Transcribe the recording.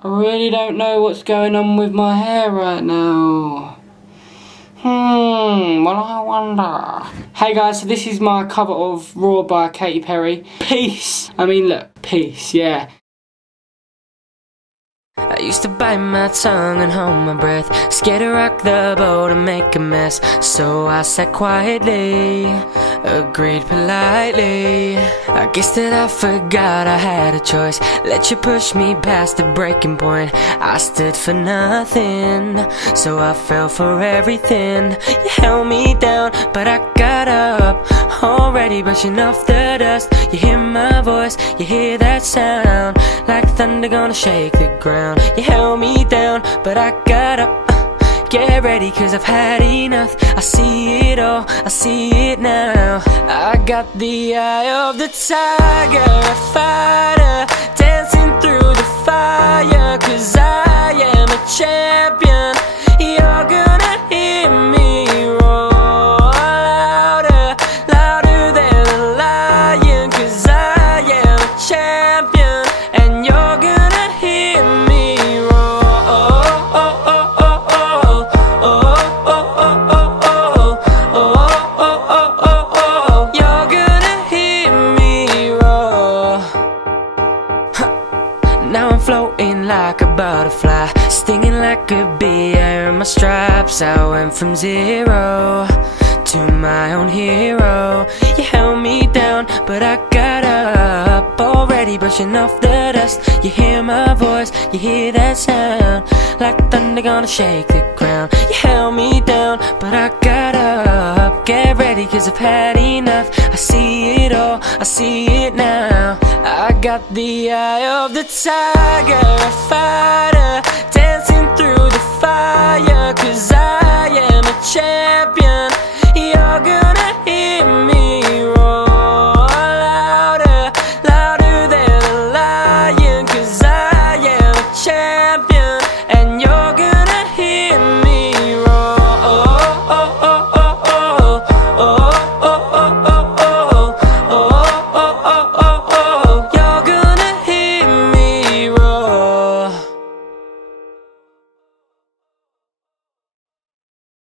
I really don't know what's going on with my hair right now. Well, I wonder. Hey guys, so this is my cover of Raw by Katy Perry. Peace. I mean, look, peace, yeah. I used to bite my tongue and hold my breath, scared to rock the boat and make a mess. So I sat quietly, agreed politely. I guess that I forgot I had a choice. Let you push me past the breaking point. I stood for nothing, so I fell for everything. You held me down, but I got up, already brushing off the dust. You hear my voice, you hear that sound, like thunder gonna shake the ground. You held me down, but I got up. Get ready, cause I've had enough. I see it all, I see it now. I got the eye of the tiger, a fighter, dancing through the fire. Cause I am a champion. You're gonna hear me roar louder, louder than a lion. Cause I am a champion, and you're gonna hear me roar. You're gonna hear me roar. Now I'm floating like a butterfly, stinging like a bee, wearing my stripes. I went from zero to my own hero. You held me down, but I got up, already brushing off the dust. You hear my voice, you hear that sound, like thunder gonna shake the ground. You held me down, but I got up. Get ready, cause I've had enough. I see it all, I see it now. I got the eye of the tiger,